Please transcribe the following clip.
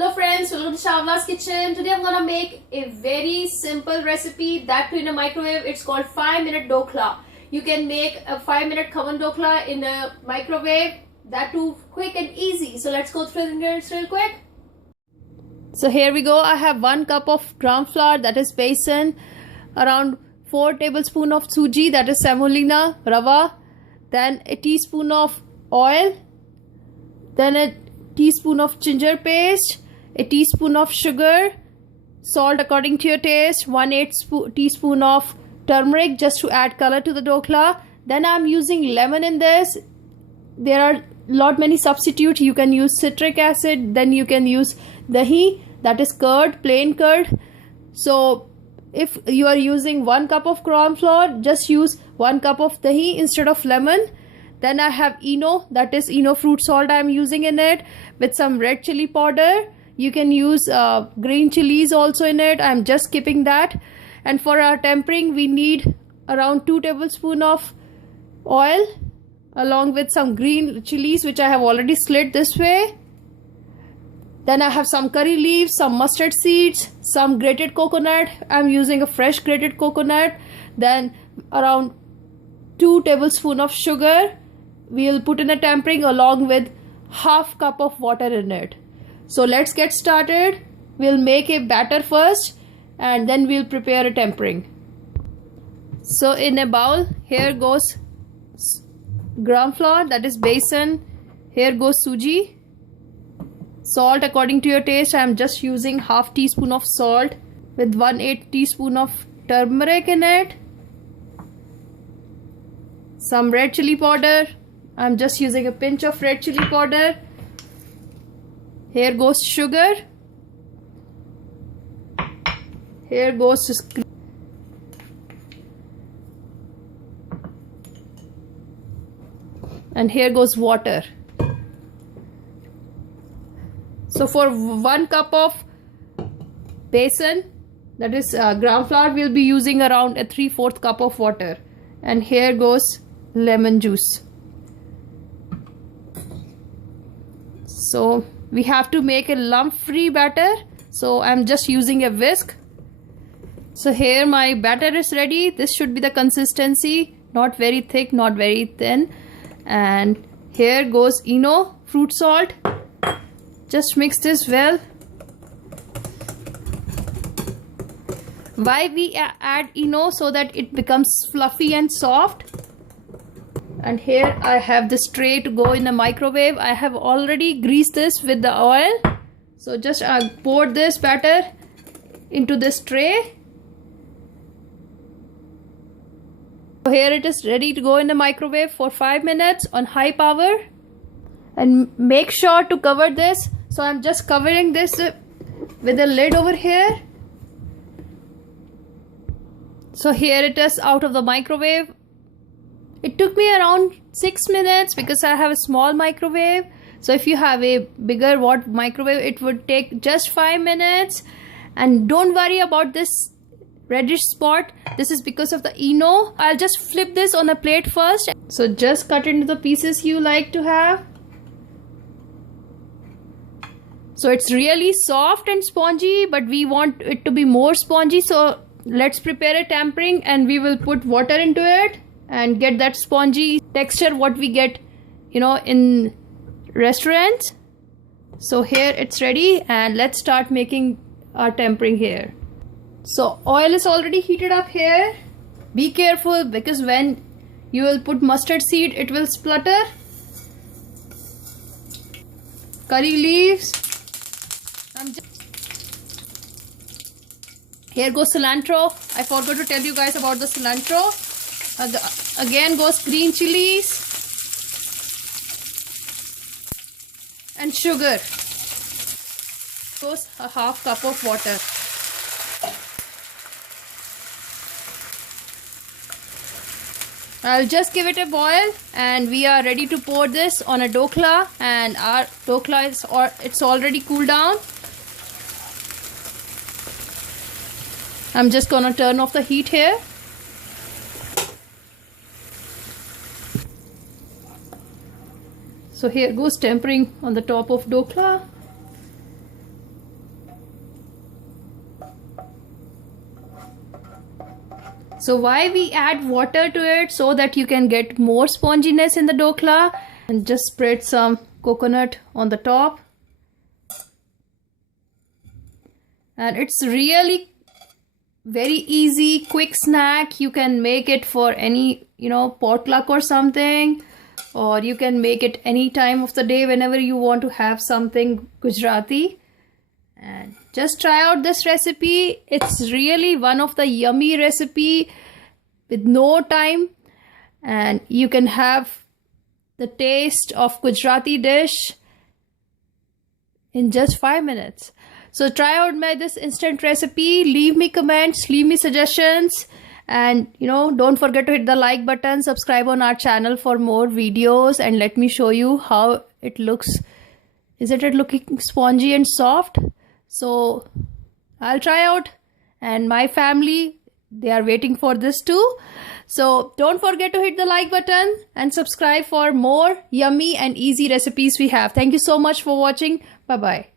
Hello friends, welcome to Shavla's kitchen. Today I'm gonna make a very simple recipe that too in a microwave. It's called 5-minute Dhokla. You can make a 5-minute Khaman Dhokla in a microwave. That too quick and easy. So let's go through the ingredients real quick. So here we go. I have 1 cup of gram flour, that is besan, around 4 tablespoons of suji, that is semolina rava, then a teaspoon of oil, then a teaspoon of ginger paste, a teaspoon of sugar, salt according to your taste, 1/8 teaspoon of turmeric just to add color to the dhokla. Then I'm using lemon in this. There are many substitutes. You can use citric acid, then you can use dahi, that is curd, plain curd. So if you are using 1 cup of gram flour, just use 1 cup of dahi instead of lemon. Then I have Eno, that is Eno fruit salt I am using in it, with some red chili powder. You can use green chilies also in it. I am just skipping that. And for our tempering, we need around 2 tablespoons of oil, along with some green chilies which I have already slit this way. Then I have some curry leaves, some mustard seeds, some grated coconut. I am using a fresh grated coconut. Then around 2 tablespoons of sugar. We'll put in a tempering along with half cup of water in it. So let's get started. We'll make a batter first and then we'll prepare a tempering. So in a bowl, here goes gram flour, that is besan. Here goes suji. Salt according to your taste. I am just using half teaspoon of salt with 1/8 teaspoon of turmeric in it. Some red chili powder. I'm just using a pinch of red chili powder. Here goes sugar. Here goes and here goes water. So for 1 cup of besan, that is gram flour, we'll be using around a 3/4 cup of water. And here goes lemon juice. So we have to make a lump-free batter. So I'm just using a whisk. So here my batter is ready. This should be the consistency, not very thick, not very thin. And here goes Eno fruit salt. Just mix this well. Why we add Eno? So that it becomes fluffy and soft. And here I have this tray to go in the microwave. I have already greased this with the oil. So just pour this batter into this tray. So here it is ready to go in the microwave for 5 minutes on high power. And make sure to cover this. So I'm just covering this with a lid over here. So here it is out of the microwave. It took me around 6 minutes because I have a small microwave. So if you have a bigger microwave, it would take just 5 minutes. And don't worry about this reddish spot. This is because of the Eno. I'll just flip this on a plate first. So just cut into the pieces you like to have. So it's really soft and spongy, but we want it to be more spongy. So let's prepare a tempering and we will put water into it and get that spongy texture what we get, in restaurants. So here it's ready and let's start making our tempering here. So oil is already heated up here. Be careful because when you will put mustard seed, it will splutter. Curry leaves. Here goes cilantro. I forgot to tell you guys about the cilantro. Again goes green chilies and sugar. Goes a half cup of water. I'll just give it a boil and we are ready to pour this on a dhokla. And our dhokla it's already cooled down. I'm just gonna turn off the heat here. So here goes tempering on the top of Dhokla. So why we add water to it? So that you can get more sponginess in the dokla. And just spread some coconut on the top. And it's really very easy, quick snack. You can make it for any, potluck or something. Or you can make it any time of the day whenever you want to have something Gujarati. And just try out this recipe. It's really one of the yummy recipe with no time. And you can have the taste of Gujarati dish in just 5 minutes. So try out this instant recipe. Leave me comments, leave me suggestions. And don't forget to hit the like button, subscribe on our channel for more videos, and let me show you how it looks. Isn't it looking spongy and soft? So I'll try out, and my family, they are waiting for this too. So don't forget to hit the like button and subscribe for more yummy and easy recipes we have. Thank you so much for watching. Bye bye.